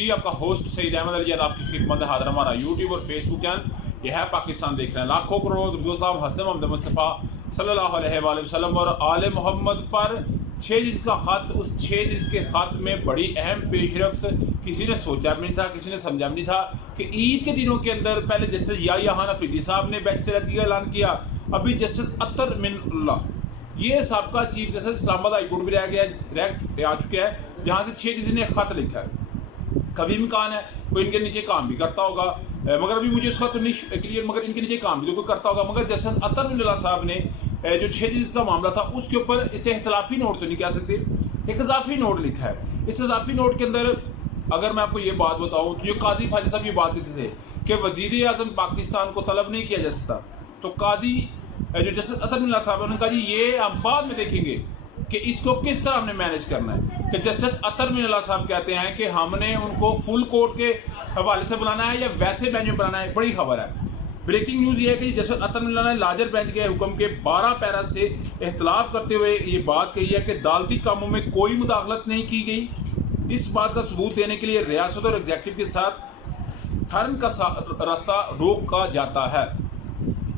जी आपका होस्ट सईद अहमद अली आप की खिदमत हाजिर हमारा यूट्यूब और फेसबुक चैनल यह है पाकिस्तान देख रहे हैं। लाखों करोड़ दुरूद हसन मोहम्मद मुस्तफ़ा सल्लल्लाहु अलैहि वसल्लम और आले मोहम्मद पर 6 जिल्द का ख़त। उस 6 जिल्द के ख़त में बड़ी अहम पेशरफ्त किसी ने सोचा भी नहीं था, किसी ने समझा भी नहीं था कि ईद के दिनों के अंदर पहले जस्टिस याह्या खान अफरीदी साहब ने बेंच से रद्दी का ऐलान किया, अभी जस्टिस अतर मिनल्ला ये साबका chief justice Islamabad high court भी रह आ चुके हैं, जहाँ से 6 जिल्द ने ख़त लिखा है। कभी इम्कान है कोई इनके नीचे काम भी करता होगा, मगर अभी मुझे उसका तो नहीं क्लियर, मगर इनके नीचे काम भी तो कोई करता होगा। मगर जस्टिस अतर मिनल्ला साहब ने जो 6 जिल्द का मामला था उसके ऊपर इसे इख्तलाफी नोट तो नहीं कह सकते, एक इजाफी नोट लिखा है। इस इजाफी नोट के अंदर अगर मैं आपको ये बात बताऊँ तो जो काजी फाजी साहब ये बात कहते थे कि वज़ीर आज़म पाकिस्तान को तलब नहीं किया जा सकता, तो काजी जो जस्टिस अतर मिनल्ला साहब उन्होंने कहा जी ये हम बाद में देखेंगे कि इसको किस तरह हमने मैनेज करना है। कि जस्टिस अतर मिनल्ला साहब कहते हैं कि हमने उनको फुल कोर्ट के हवाले से बुलाना है या वैसे बेंच में बुलाना है। बड़ी खबर है, ब्रेकिंग न्यूज़ ये है कि जस्टिस अतर मिनल्ला ने लार्जर बेंच के हुक्म के 12 पैरा से इख्तलाफ करते हुए ये बात कही है कि अदालती कामों में कोई मुदाखलत नहीं की गई। इस बात का सबूत देने के लिए रियासत और एग्जीक्यूटिव के साथ हरन का रास्ता रोका जाता है।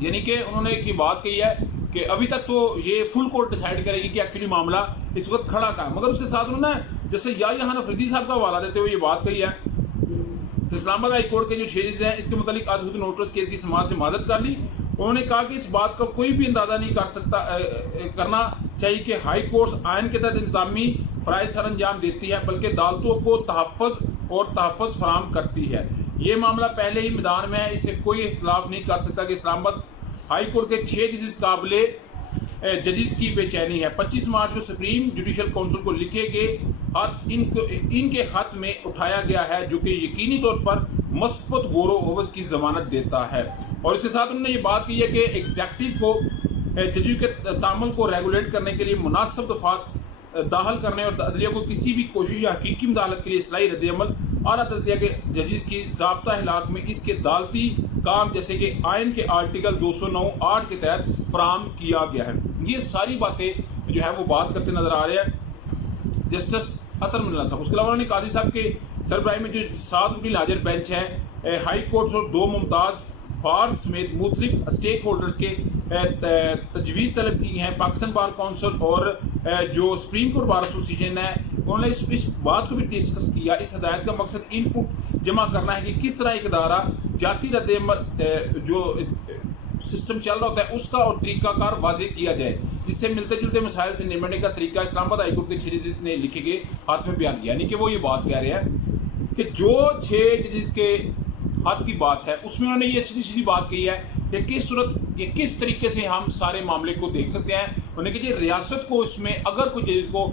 यानी कि उन्होंने एक बात कही है कि अभी तक तो ये फुल कोर्ट डिसाइड करेगी कि एक्चुअली मामला इस वक्त खड़ा का है, मगर उसके साथ उन्होंने जैसे याह्या खान अफरीदी साहब का हवाला देते हुए ये बात कही है कि इस्लामाबाद हाई कोर्ट के जो 6 जिल्द हैं इसके मुतालिक आज खुद नोटिस केस की समाअत से मदद कर ली। उन्होंने कहा कि इस बात का कोई भी अंदाज़ा नहीं कर सकता करना चाहिए कि हाई कोर्ट आयन के तहत इंतजामी फ़राइज़ सर अंजाम देती है, बल्कि अदालतों को तहफ़्फ़ुज़ और तहफ़्फ़ुज़ फराहम करती है। ये मामला पहले ही मैदान में है, इससे कोई इख्तलाफ नहीं कर सकता कि इस्लामाबाद हाई कोर्ट के 6 जिल्द काबिले जजेस की बेचैनी है। 25 मार्च को सुप्रीम जुडिशल काउंसिल को लिखे गए खत इनके खत में उठाया गया है, जो कि यकीनी तौर पर मस्बत गौरो हवस की ज़मानत देता है। और इसके साथ उन्होंने ये बात की है कि एग्जीक्यूटिव को जजों के तामुल को रेगुलेट करने के लिए मुनासिब दफात दाखिल करने और अदलिया को किसी भी कोशिश या हकीकी मुदाखलत के लिए इस्लाही रद्द-ए-अमल और अदलिया के जजेस की ज़ाब्ता हिलाक में इसके अदालती काम जैसे कि आयन के आर्टिकल 209(8) के तहत फराहम किया गया है। ये सारी बातें जो है वो बात करते नज़र आ रहे हैं जस्टिस अतर मिनल्ला साहब। उसके अलावा उन्होंने काजी साहब के सरबराही में जो 7 रुकनी लार्जर बेंच है, हाई कोर्ट और 2 मुमताज़ बार समेत मुख्तलिफ स्टेक होल्डर्स के तजवीज़ तलब की हैं। पाकिस्तान बार कौंसिल और जो सुप्रीम कोर्ट बार एसोसिएशन है उन्होंने इस बात को भी डिस्कस किया। इस हदायत का मकसद इनपुट जमा करना है कि किस तरह एक अदारा जाती रद्द-ए-अमल जो सिस्टम चल रहा होता है उसका और तरीक़ाकार वाज़े किया जाए, जिससे मिलते जुलते मसाइल से निपटने का तरीका इस्लामाबाद हाई कोर्ट के 6 जजेस ने लिखे गए हाथ में बयान किया। यानी कि वो ये बात कह रहे हैं कि जो 6 जजेस के हाथ की बात है उसमें उन्होंने ये सीधी सीधी बात कही है कि किस सूरत ये किस तरीके से हम सारे मामले को देख सकते हैं। उन्होंने कहा कि रियासत को इसमें अगर कोई जजेस को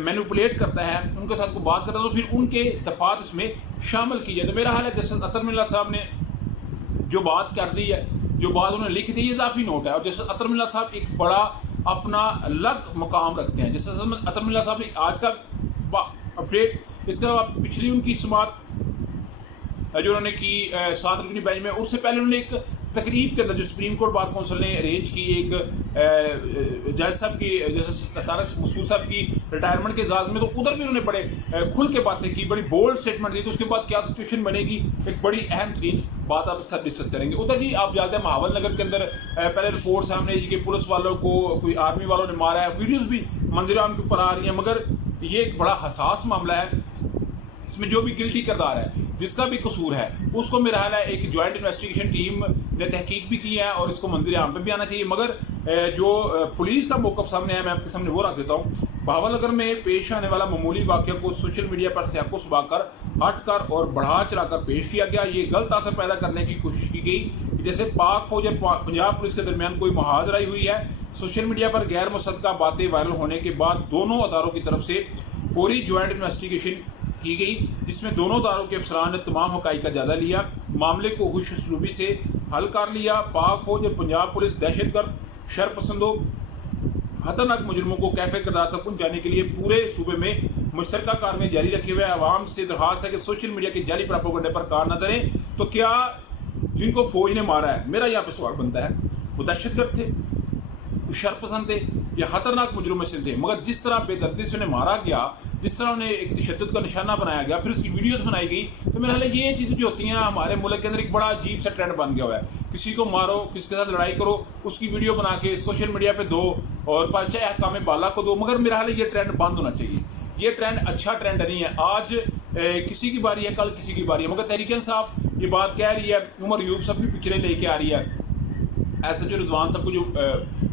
मैनिपुलेट करता है, उनके साथ को बात करता है, तो फिर उनके दफात इसमें शामिल की जाए। तो मेरा हाल है जस्टिस अतर मिनल्ला साहब ने जो बात कर दी है, जो बात उन्होंने लिखी थी, ये इजाफी नोट है। और जस्टिस अतर मिनल्ला साहब एक बड़ा अपना अलग मकाम रखते हैं। जस्टिस अतर मिनल्ला साहब ने आज का अपडेट, इसके अलावा पिछली उनकी समाअत जो उन्होंने की 7 रुकनी बेंच में, उससे पहले उन्होंने एक तकरीब के अंदर जो सुप्रीम कोर्ट बार कौंसिल ने अरेंज की, एक जज साहब की जस्टिस तारक मसूद साहब की रिटायरमेंट के एजाज़ में, तो उधर भी उन्होंने बड़े खुल के बातें की, बड़ी बोल्ड स्टेटमेंट दी। तो उसके बाद क्या सिचुएशन बनेगी, एक बड़ी अहम तरीन बात आप साथ डिस्कस करेंगे। उधर जी आप जानते हैं महावल नगर के अंदर पहले रिपोर्ट सामने जी कि पुलिस वालों को कोई आर्मी वालों ने मारा है, वीडियोज़ भी मंजर-ए-आम के ऊपर आ रही हैं, मगर ये एक बड़ा हसास मामला है। इसमें जो भी गिल्टी किरदार है, जिसका भी कसूर है, उसको मेरा हाल है एक जॉइंट इन्वेस्टिगेशन टीम ने तहकीक भी की है और इसको मंजर आम पे भी आना चाहिए। मगर जो पुलिस का मौक़िफ़ सामने है, मैं आपके सामने वो रख देता हूँ। बहावलनगर में पेश आने वाला मामूली वाक़या को सोशल मीडिया पर सहको सुबाकर, हट कर और बढ़ा चढ़ाकर पेश किया गया। ये गलत असर पैदा करने की कोशिश की गई कि जैसे पाक फौज और पंजाब पुलिस के दरमियान कोई मुहाज़राई हुई है। सोशल मीडिया पर गैर मुसद्दक़ा बातें वायरल होने के बाद दोनों अदारों की तरफ से फौरी जॉइंट इन्वेस्टिगेशन की गई, जिसमें दोनों अदारों के अफसरान ने तमाम हक़ाइक़ का जायज़ा लिया, मामले को खुश उसलूबी से हल कर लिया। पाक फौज और पंजाब पुलिस दहशतगर्द, शरपसंदों, खतरनाक मुजरमों को कैफ़े किरदार तक पहुँचाने के लिए पूरे सूबे में मुश्तरका कार्रवाई जारी रखे हुए। आवाम से दरख्वास्त है कि सोशल मीडिया के जाली प्रोपेगेंडे पर कार न धरें। तो क्या जिनको फौज ने मारा है, मेरा यहाँ पे सवाल बनता है, वो दहशतगर्द थे, शरपसंद थे या खतरनाक मुजरिम से थे? मगर जिस तरह बेदर्दी से उन्हें मारा गया, جس طرح انہیں ایک تشدد کا نشانہ بنایا گیا، پھر اس کی ویڈیوز بنائی گئی، تو میرا خیال ہے یہ چیزیں جو ہوتی ہیں ہمارے ملک کے اندر ایک بڑا عجیب سا ٹرینڈ بن گیا ہوا ہے. کسی کو مارو، کسی کے ساتھ لڑائی کرو، اس کی ویڈیو بنا کے سوشل میڈیا پہ دو اور چاہے احکام بالا کو دو. مگر میرا خیال ہے یہ ٹرینڈ بند ہونا چاہیے. یہ ٹرینڈ اچھا ٹرینڈ نہیں ہے. آج کسی کی باری ہے، کل کسی کی باری ہے. مگر تحریک انصاف یہ بات کہہ رہی ہے، عمر ایوب صاحب کی پکچریں لے کے آ رہی ہے، ایسے جو رضوان صاحب کو جو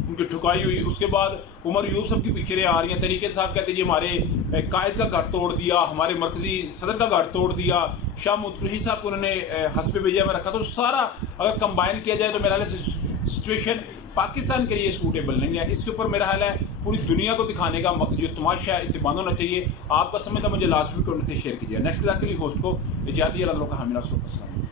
ان کی ٹھکائی ہوئی، اس کے بعد عمر ایوب صاحب کی پکچریں آ رہی ہیں. تحریک انصاف کہتے ہیں جی ہمارے قائد کا گھر توڑ دیا، ہمارے مرکزی صدر کا گھر توڑ دیا، شاہ محمود قریشی صاحب کو انہوں نے حسب بھیجا میں رکھا. تو سارا اگر کمبائن کیا جائے تو میرا خیال ہے سچویشن پاکستان کے لیے سوٹیبل نہیں ہے. اس کے اوپر میرا خیال ہے پوری دنیا کو دکھانے کا جو تماشا ہے اسے بند ہونا چاہیے. آپ کا سمجھ تھا مجھے لاسٹ ویک سے شیئر کیجیے. نیکسٹ کے لیے ہوسٹ کو اجازت دیجیے. اللہ کا حامد. السلام.